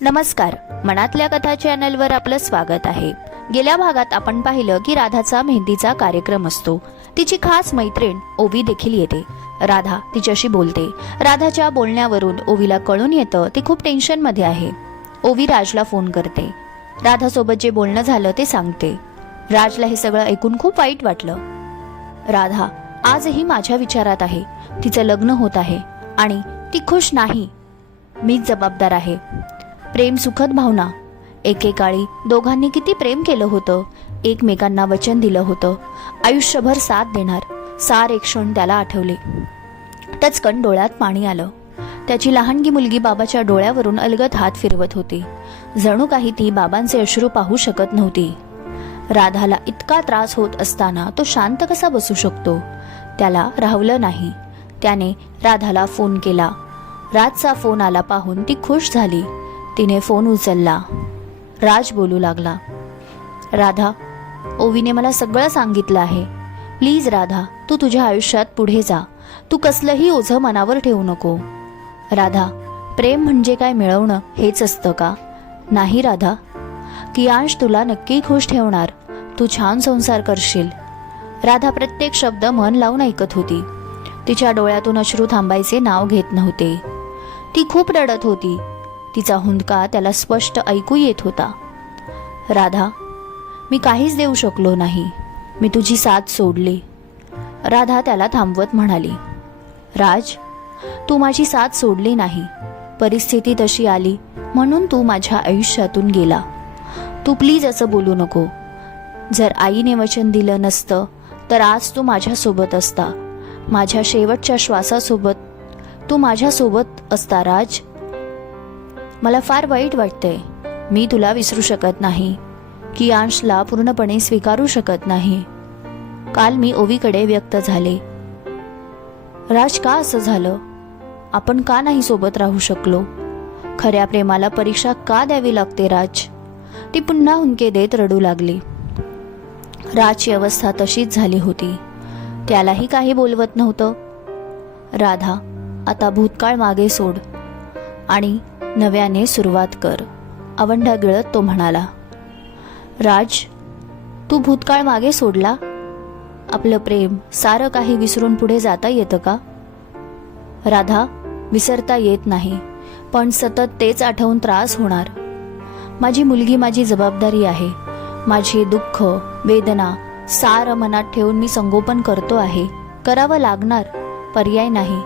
नमस्कार, मनातल्या कथा चॅनलवर आपलं स्वागत आहे। गेल्या भागात आपण पाहिलं की राधाचा मेहंदीचा कार्यक्रम असतो। तिची खास मैत्रीण ओवी देखील येते। राधा तिच्याशी बोलते। राधाच्या बोलण्यावरून ओवीला कळून येतं ती खूप टेन्शन मध्ये आहे। ओवी राजला फोन करते। राधा सोबत जे बोलणं झालं ते सांगते। राजला हे सगळं ऐकून खूप वाईट वाटलं। राधा आजही माझ्या विचारात आहे। तिचं लग्न होत आहे आणि ती खुश नाही। मीच जबाबदार आहे। प्रेम सुखद भावना, एकेकाळी दोघांनी किती प्रेम केलं होतं, एकमेकांना वचन दिलं होतं, आयुष्यभर साथ देणार। सारे क्षण त्याला आठवले। टचकन डोळ्यात पाणी आलं। त्याची लहानगी मुलगी बाबाच्या डोळ्यावरून अलगद हात फिरवत होती। जणू काही ती बाबांचे अश्रू पाहू शकत नव्हती। राधाला इतका त्रास होत असताना तो शांत कसा बसू शकतो? त्याला राहवलं नाही। त्याने राधाला फोन केला। राजचा फोन आला पाहून ती खुश झाली। तिने फोन उचलला। राज बोलू लागला, राधा, ओवीने मला सगळं सांगितलं आहे। प्लीज राधा, तू तुझ्या आयुष्यात पुढे जा। तू कसलंही ओझं मनावर ठेवू नको। राधा, प्रेम म्हणजे काय मिळवणं हेच असतं का? नाही राधा, कियांश तुला नक्की खुश ठेवणार। तू छान संसार करशील। राधा प्रत्येक शब्द मन लावून ऐकत होती। तिच्या डोळ्यातून अश्रू थांबायचे नाव घेत नव्हते। ती खूप रडत होती। तिचा हुंदका त्याला स्पष्ट ऐकू येत होता। राधा, मी काहीच देऊ शकलो नाही। मी तुझी साथ सोडली। राधा त्याला थांबवत म्हणाली, राज, तू माझी साथ सोडली नाही। परिस्थिती तशी आली म्हणून तू माझ्या आयुष्यातून गेला। तू प्लीज असं बोलू नको। जर आईने वचन दिलं नसतं तर आज तू माझ्यासोबत असता। माझ्या शेवटच्या श्वासासोबत तू माझ्यासोबत असता। राज, मला फार वाईट वाटतंय। मी तुला विसरू शकत नाही, कियांशला पूर्णपणे स्वीकारू शकत नाही। काल मी ओवीकडे व्यक्त झाले। राज, का असं झालं? आपण का नाही सोबत राहू शकलो? खऱ्या प्रेमाला परीक्षा का द्यावी लागते राज? ती पुन्हा हुंदके देत रडू लागली। राजची अवस्था तशीच झाली होती। त्यालाही काही बोलवत नव्हतं। राधा, आता भूतकाळ मागे सोड आणि नव्याने सुरुवात कर, आवंढा गिळत तो म्हणाला। राज, तू भूतकाळ मागे सोडला? आपलं प्रेम सारं काही विसरून पुढे जाता येतं का? राधा, विसरता येत नाही, पण सतत तेच आठवून त्रास होणार। माझी मुलगी माझी जबाबदारी आहे। माझे दुःख, वेदना सारं मनात ठेवून मी संगोपन करतो आहे। करावं लागणार, पर्याय नाही।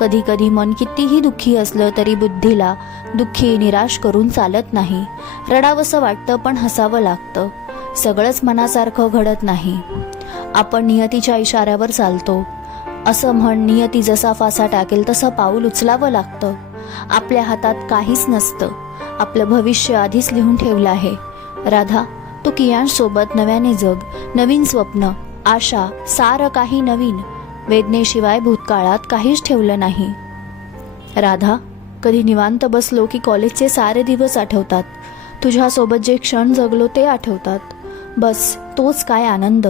कधी कधी मन कितीही दुःखी असलं तरी बुद्धीला दुःखी निराश करून चालत नाही। रडावंसं वाटतं पण हसावं लागतं। सगळंच मनासारखं घडत नाही। आपण नियतीच्या इशाऱ्यावर चालतो। असं म्हण, नियती जसा फासा टाकेल तसं पाऊल उचलावं लागतं। आपल्या हातात काहीच नसतं। आपलं भविष्य आधीच लिहून ठेवलं आहे। राधा, तू कियांश सोबत नव्याने जग। नवीन स्वप्न, आशा, सारं काही नवीन। वेदनेशिवाय भूतकाळात काहीच ठेवलं नाही। राधा, कधी निवांत बसलो की कॉलेजचे सारे दिवस आठवतात। तुझ्यासोबत जे क्षण जगलो ते आठवतात। बस तोच काय आनंद,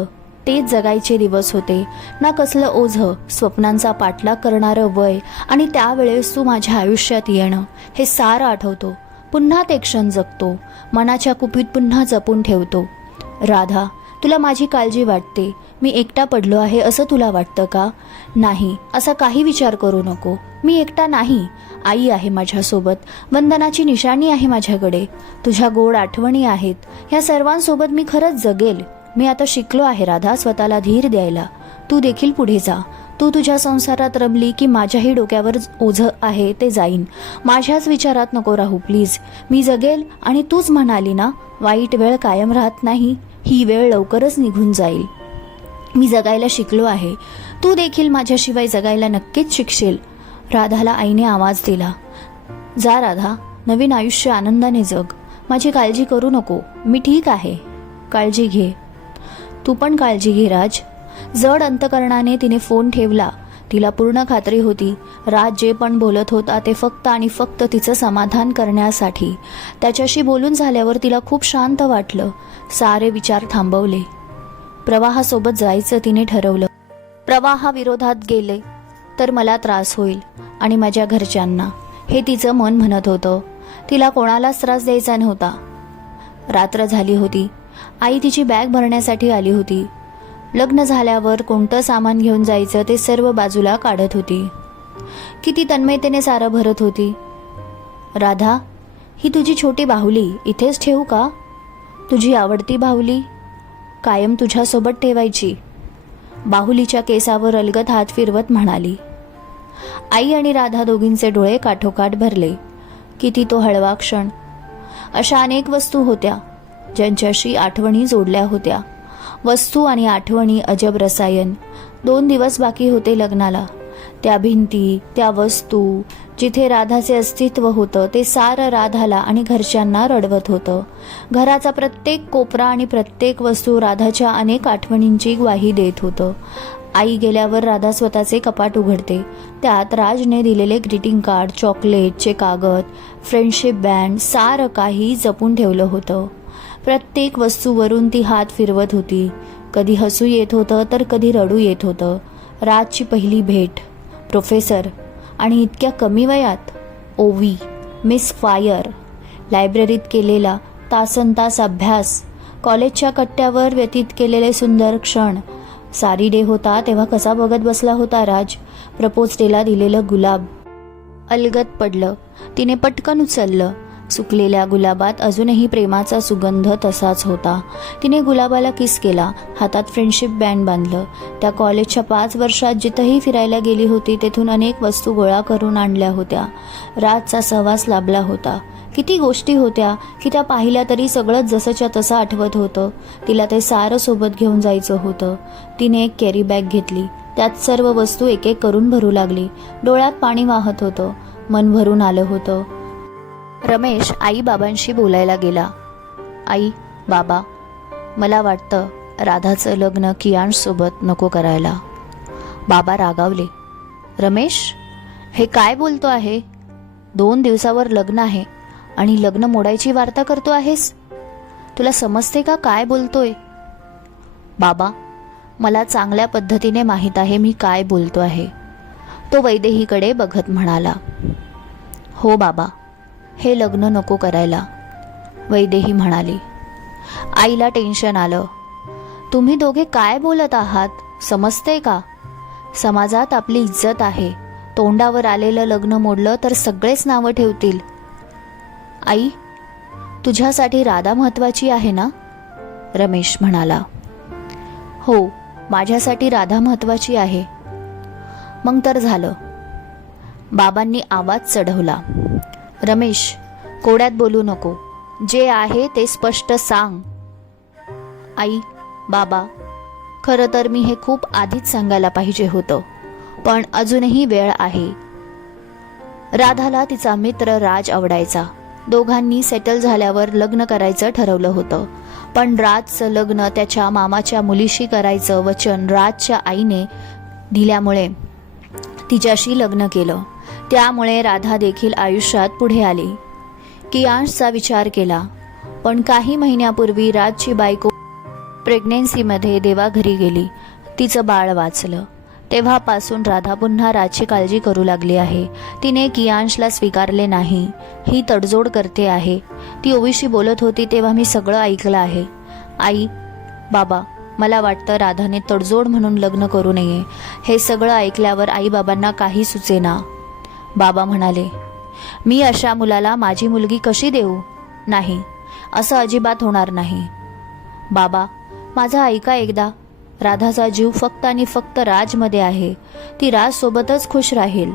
तेच जगायचे दिवस होते। ना कसलं ओझं, स्वप्नांचा पाठलाग करणारं वय आणि त्यावेळेस तू माझ्या आयुष्यात येणं, हे सारं आठवतो। पुन्हा ते क्षण जगतो, मनाच्या कुपीत पुन्हा जपून ठेवतो। राधा, तुला माझी काळजी वाटते। मी एकटा पडलो आहे असं तुला वाटतं का? नाही, असा काही विचार करू नको। मी एकटा नाही। आई आहे माझ्यासोबत। वंदनाची निशाणी आहे माझ्याकडे। तुझ्या गोड आठवणी आहेत। ह्या सर्वांसोबत मी खरंच जगेल। मी आता शिकलो आहे राधा, स्वतःला धीर द्यायला। तू देखील पुढे जा। तू तुझ्या संसारात रमली की माझ्याही डोक्यावर ओझं आहे ते जाईन। माझ्याच विचारात नको राहू प्लीज। मी जगेल आणि तूच म्हणाली ना, वाईट वेळ कायम राहत नाही। ही वेळ लवकरच निघून जाईल। मी जगायला शिकलो आहे। तू देखील माझ्याशिवाय जगायला नक्कीच शिकशील। राधाला आईने आवाज दिला, जा राधा, नवीन आयुष्य आनंदाने जग। माझी काळजी करू नको। मी ठीक आहे। काळजी घे। तू पण काळजी घे राज। जड अंतकरणाने तिने फोन ठेवला। तिला पूर्ण खात्री होती राज जे पण बोलत होता ते फक्त आणि फक्त तिचं समाधान करण्यासाठी। त्याच्याशी बोलून झाल्यावर तिला खूप शांत वाटलं। सारे विचार थांबवले। प्रवाहासोबत जायचं तिने ठरवलं। प्रवाहाविरोधात गेले तर मला त्रास होईल आणि माझ्या घरच्यांना, हे तिचं मन म्हणत होतं। तिला कोणालाच त्रास द्यायचा नव्हता. रात्र झाली होती. आई तिची बॅग भरण्यासाठी आली होती. लग्न झाल्यावर कोणतं सामान घेऊन जायचं ते सर्व बाजूला काढत होती. किती तन्मयतेने सारं भरत होती. राधा, ही तुझी छोटी बाहुली इथेच ठेवू का? तुझी आवडती बाहुली कायम तुझ्यासोबत ठेवायची. बाहुलीच्या केसावर अलगद हात फिरवत म्हणाली. आई आणि राधा दोघींचे डोळे काठोकाठ भरले. किती तो हळवा क्षण. अशा अनेक वस्तू होत्या ज्यांच्याशी आठवणी जोडल्या होत्या. वस्तू आणि आठवणी अजब रसायन. 2 दिवस बाकी होते लग्नाला. त्या भिंती, त्या वस्तू, जिथे राधाचे अस्तित्व होतं ते सारं राधाला आणि घरच्यांना रडवत होतं. घराचा प्रत्येक कोपरा आणि प्रत्येक वस्तू राधाच्या अनेक आठवणींची ग्वाही देत होतं. आई गेल्यावर राधा स्वतःचे कपाट उघडते. त्यात राजने दिलेले ग्रीटिंग कार्ड, चॉकलेटचे कागद, फ्रेंडशिप बँड सारं काही जपून ठेवलं होतं. प्रत्येक वस्तूवरून ती हात फिरवत होती. कधी हसू येत होतं तर कधी रडू येत होतं. राजची पहिली भेट, प्रोफेसर, आणि इतक्या कमी वयात ओवी, मिस फायर, लायब्ररीत केलेला तासनतास अभ्यास, कॉलेजच्या कट्ट्यावर व्यतीत केलेले सुंदर क्षण. सारी डे होता तेव्हा कसा बघत बसला होता राज. प्रपोज डेला दिलेलं गुलाब अलगद पडलं. तिने पटकन उचललं. सुकलेल्या गुलाबात अजूनही प्रेमाचा सुगंध तसाच होता. तिने गुलाबाला किस केला. हातात फ्रेंडशिप बँड बांधलं. त्या कॉलेजच्या 5 वर्षात जिथंही फिरायला गेली होती तेथून अनेक वस्तू गोळा करून आणल्या होत्या. राजचा सहवास लाभला होता. किती गोष्टी होत्या की त्या पाहिल्या तरी सगळंच जसंच्या तसं आठवत होतं. तिला ते सारं सोबत घेऊन जायचं होतं. तिने एक कॅरी बॅग घेतली. त्यात सर्व वस्तू एक एक करून भरू लागली. डोळ्यात पाणी वाहत होतं. मन भरून आलं होतं. रमेश आई बाबांशी बोलायला गेला. आई, बाबा, मला वाटतं राधाचं लग्न कियांशसोबत नको करायला. बाबा रागावले. रमेश, हे काय बोलतो आहे? 2 दिवसावर लग्न आहे आणि लग्न मोडायची वार्ता करतो आहेस? तुला समजते का काय बोलतोय? बाबा, मला चांगल्या पद्धतीने माहीत आहे मी काय बोलतो आहे. तो वैदेहीकडे बघत म्हणाला. हो बाबा, हे लग्न नको करायला, वैदेही म्हणाली. आईला टेन्शन आलं. तुम्ही दोघे काय बोलत आहात? समजते का? समाजात आपली इज्जत आहे. तोंडावर आलेलं लग्न मोडलं तर सगळेच नावं ठेवतील. आई, तुझ्यासाठी राधा महत्वाची आहे ना? रमेश म्हणाला. हो, माझ्यासाठी राधा महत्वाची आहे. मग तर झालं. बाबांनी आवाज चढवला. रमेश, कोड्यात बोलू नको. जे आहे ते स्पष्ट सांग. आई, बाबा, खरं तर मी हे खूप आधीच सांगायला पाहिजे होतं, पण अजूनही वेळ आहे. राधाला तिचा मित्र राज आवडायचा. दोघांनी सेटल झाल्यावर लग्न करायचं ठरवलं होतं. पण राजचं लग्न त्याच्या मामाच्या मुलीशी करायचं वचन राजच्या आईने दिल्यामुळे तिच्याशी लग्न केलं. त्यामुळे राधा देखील आयुष्यात पुढे आली. कियांशचा विचार केला. पण काही महिन्यापूर्वी राजची बायको प्रेग्नेन्सीमध्ये देवाघरी गेली. तिचं बाळ वाचलं. तेव्हापासून राधा पुन्हा राजची काळजी करू लागली आहे. तिने कियांशला स्वीकारले नाही. ही तडजोड करते आहे. ती ओवीशी बोलत होती तेव्हा मी सगळं ऐकलं आहे. आई, बाबा, मला वाटतं राधाने तडजोड म्हणून लग्न करू नये. हे सगळं ऐकल्यावर आई बाबांना काही सुचेना. बाबा म्हणाले, मी अशा मुलाला माझी मुलगी कशी देऊ? नाही, असं अजिबात होणार नाही. बाबा, माझं ऐका एकदा. राधाचा जीव फक्त आणि फक्त राजमध्ये आहे. ती राजसोबतच खुश राहील.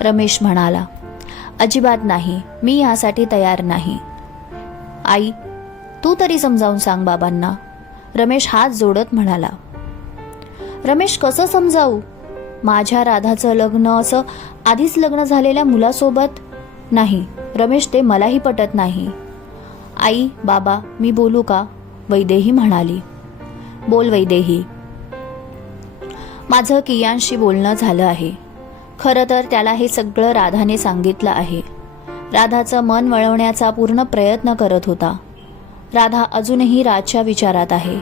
रमेश म्हणाला. अजिबात नाही, मी यासाठी तयार नाही. आई, तू तरी समजावून सांग बाबांना. रमेश हात जोडत म्हणाला. रमेश, कसं समजावू? माझ्या राधाचं लग्न असं आधीच लग्न झालेल्या मुलासोबत? नाही रमेश, ते मलाही पटत नाही. आई, बाबा, मी बोलू का? वैदेही म्हणाली. बोल वैदेही. माझं कियांशी बोलणं झालं आहे. खरं तर त्याला हे सगळं राधाने सांगितलं आहे. राधाचं मन वळवण्याचा पूर्ण प्रयत्न करत होता. राधा अजूनही राजच्या विचारात आहे.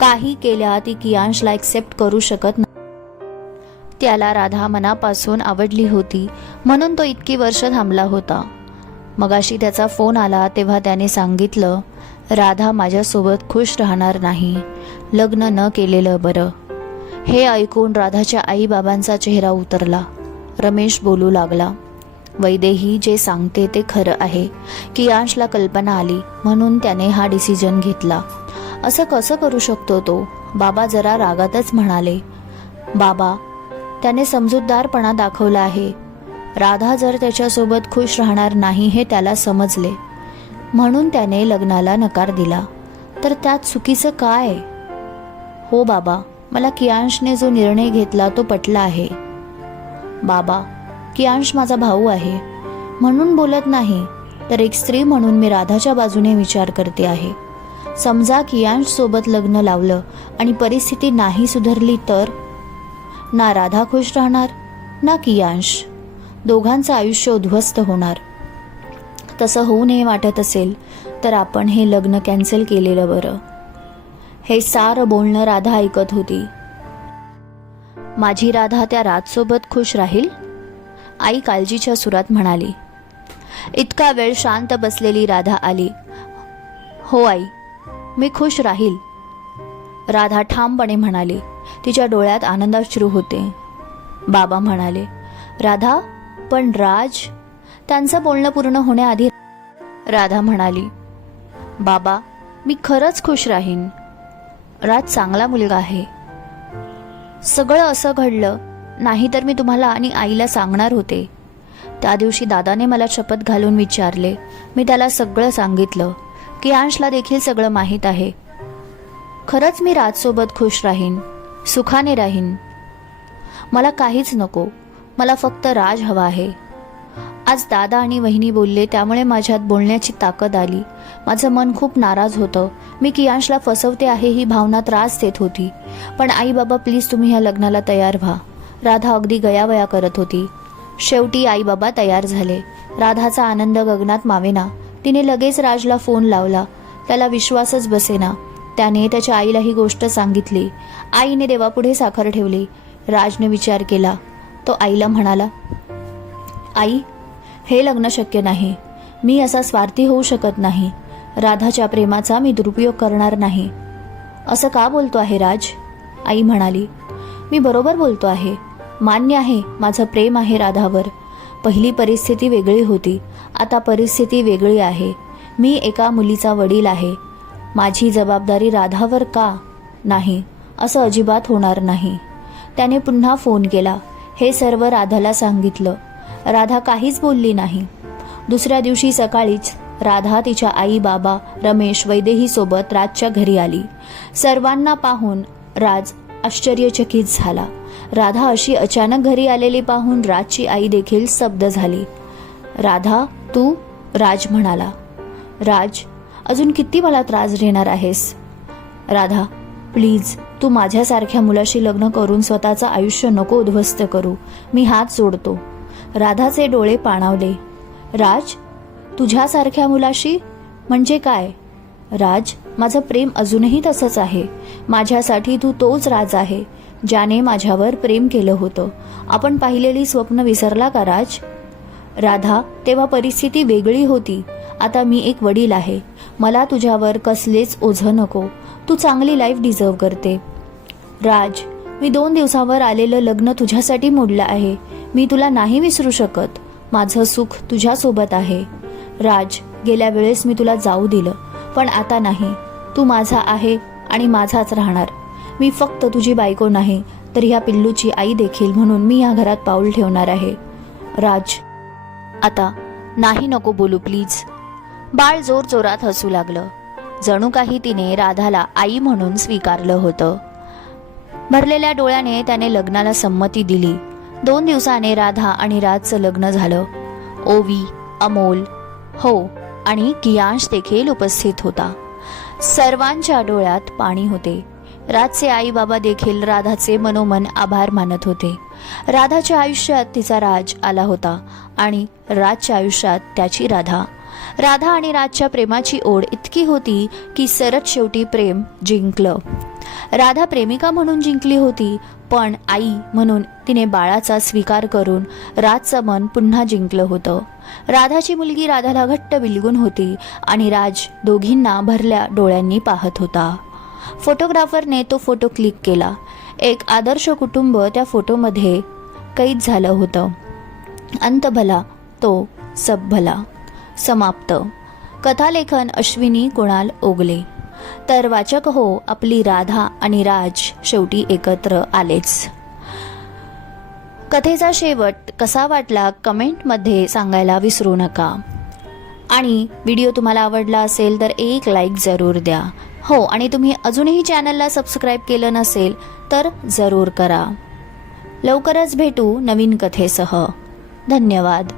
काही केल्या ती कियांशला एक्सेप्ट करू शकत नाही. त्याला राधा मनापासून आवडली होती म्हणून तो इतकी वर्ष थांबला होता. मगाशी त्याचा फोन आला तेव्हा त्याने सांगितलं, राधा माझ्यासोबत खुश राहणार नाही, लग्न न केलेलं बरं. हे ऐकून राधाच्या आईबाबांचा चेहरा उतरला. रमेश बोलू लागला, वैदेही जे सांगते ते खरं आहे. कियांशला कल्पना आली म्हणून त्याने हा डिसिजन घेतला. असं कसं करू शकतो तो? बाबा जरा रागातच म्हणाले. बाबा, त्याने समजूतदारपणा दाखवला आहे. राधा जर त्याच्यासोबत खुश राहणार नाही हे त्याला समजले, म्हणून त्याने लग्नाला नकार दिला. तर त्यात चुकीचं काय? हो बाबा, मला कियांशने जो निर्णय घेतला तो पटला आहे. बाबा, कियांश माझा भाऊ आहे म्हणून बोलत नाही, तर एक स्त्री म्हणून मी राधाच्या बाजूने विचार करते आहे. समजा कियांश सोबत लग्न लावलं आणि परिस्थिती नाही सुधारली तर? ना राधा खुश राहणार ना कियांश. दोघांचं आयुष्य उद्ध्वस्त होणार. तसं होऊ नये वाटत असेल तर आपण हे लग्न कॅन्सल केलेलं बरं. हे सारं बोलणं राधा ऐकत होती. माझी राधा त्या राजसोबत खुश राहील? आई काळजीच्या सुरात म्हणाली. इतका वेळ शांत बसलेली राधा आली. हो आई, मी खुश राहील, राधा ठामपणे म्हणाली. तिच्या डोळ्यात आनंदाश्रू होते. बाबा म्हणाले, राधा, पण राज? त्यांचं बोलणं पूर्ण होण्याआधी राधा म्हणाली, बाबा, मी खरंच खुश राहीन. राज चांगला मुलगा आहे. सगळं असं घडलं नाही तर मी तुम्हाला आणि आईला सांगणार होते. त्या दिवशी दादाने मला शपथ घालून विचारले. मी त्याला सगळं सांगितलं. कियांशला देखील सगळं माहीत आहे. खरंच मी राजसोबत खुश राहीन, सुखाने राहीन. मला काहीच नको, मला फक्त राज हवा आहे. आज दादा आणि वहिनी बोलले त्यामुळे माझ्यात बोलण्याची ताकद आली. माझं मन खूप नाराज होतं. मी कियांशला फसवते आहे ही भावना त्रास देत होती. पण आई बाबा, प्लीज तुम्ही ह्या लग्नाला तयार व्हा. राधा अगदी गयावया करत होती. शेवटी आई बाबा तयार झाले. राधाचा आनंद गगनात मावेना. तिने लगेच राजला फोन लावला. त्याला विश्वासच बसेना. त्याने त्याच्या आईला ही गोष्ट सांगितली. आईने देवापुढे साखर ठेवली. राजने विचार केला. तो आईला म्हणाला, आई, हे लग्न शक्य नाही. मी असा स्वार्थी होऊ शकत नाही. राधाच्या प्रेमाचा मी दुरुपयोग करणार नाही. असं का बोलतो आहे राज? आई म्हणाली, मी बरोबर बोलतो आहे. मान्य आहे, माझं प्रेम आहे राधावर. पहिली परिस्थिती वेगळी होती, आता परिस्थिती वेगळी आहे. मी एका मुलीचा वडील आहे. माझी जबाबदारी राधावर का नाही? असं अजिबात होणार नाही. त्याने पुन्हा फोन केला. हे सर्व राधाला सांगितलं. राधा काहीच बोलली नाही. दुसऱ्या दिवशी सकाळीच राधा तिच्या आई बाबा रमेश वैदेही सोबत राजच्या घरी आली. सर्वांना पाहून राज आश्चर्यचकित झाला. राधा अशी अचानक घरी आलेली पाहून राजची आई देखील स्तब्ध झाली. राधा, तू? राज म्हणाला. राज, अजून किती मला त्रास देणार आहेस? राधा, प्लीज, तू माझ्यासारख्या मुलाशी लग्न करून स्वतःचं आयुष्य नको उद्ध्वस्त करू. मी हात जोडतो. राधाचे डोळे पाणावले. राज, तुझ्यासारख्या मुलाशी म्हणजे काय? राज, माझं प्रेम अजूनही तसंच आहे. माझ्यासाठी तू तोच राज आहे ज्याने माझ्यावर प्रेम केलं होतं. आपण पाहिलेली स्वप्न विसरला का राज? राधा, तेव्हा परिस्थिती वेगळी होती. आता मी एक वडील आहे. मला तुझ्यावर कसलेच ओझं नको. तू चांगली लाईफ डिझर्व करते. राज, मी 2 दिवसावर आलेलं लग्न तुझ्यासाठी मोडलं आहे. मी तुला नाही विसरू शकत. माझं सुख तुझ्यासोबत आहे. राज, गेल्या वेळेस मी तुला जाऊ दिलं, पण आता नाही. तू माझा आहे आणि माझाच राहणार. मी फक्त तुझी बायको नाही तर ह्या पिल्लूची आई देखील, म्हणून मी या घरात पाऊल ठेवणार आहे. राज, आता नाही नको बोलू प्लीज. बाळ जोर जोरात हसू लागलं. जणू काही तिने राधाला आई म्हणून स्वीकारलं होतं. भरलेल्या डोळ्याने त्याने लग्नाला संमती दिली. 2 दिवसाने राधा आणि राजचं लग्न झालं. ओवी, अमोल, हो, आणि कियांश देखील उपस्थित होता. सर्वांच्या डोळ्यात पाणी होते. राजचे आई बाबा देखील राधाचे मनोमन आभार मानत होते. राधाच्या आयुष्यात तिचा राज आला होता आणि राजच्या आयुष्यात त्याची राधा. राधा आणि राजच्या प्रेमाची ओढ इतकी होती की सरत शेवटी प्रेम जिंकलं. राधा प्रेमिका म्हणून जिंकली होती, पण आई म्हणून तिने बाळाचा स्वीकार करून राजचं मन पुन्हा जिंकलं होतं. राधाची मुलगी राधाला घट्ट बिलगून होती आणि राज दोघींना भरल्या डोळ्यांनी पाहत होता. फोटोग्राफरने तो फोटो क्लिक केला. एक आदर्श कुटुंब त्या फोटोमध्ये कैद झालं होतं. अंत भला तो सब भला. समाप्त. कथालेखन अश्विनी कुणाल ओगले. तर वाचक हो, आपली राधा आणि राज शेवटी एकत्र आलेच. कथेचा शेवट कसा वाटला कमेंटमध्ये सांगायला विसरू नका. आणि व्हिडिओ तुम्हाला आवडला असेल तर एक लाईक जरूर द्या. हो, आणि तुम्ही अजूनही चॅनलला सबस्क्राईब केलं नसेल तर जरूर करा. लवकरच भेटू नवीन कथेसह. धन्यवाद.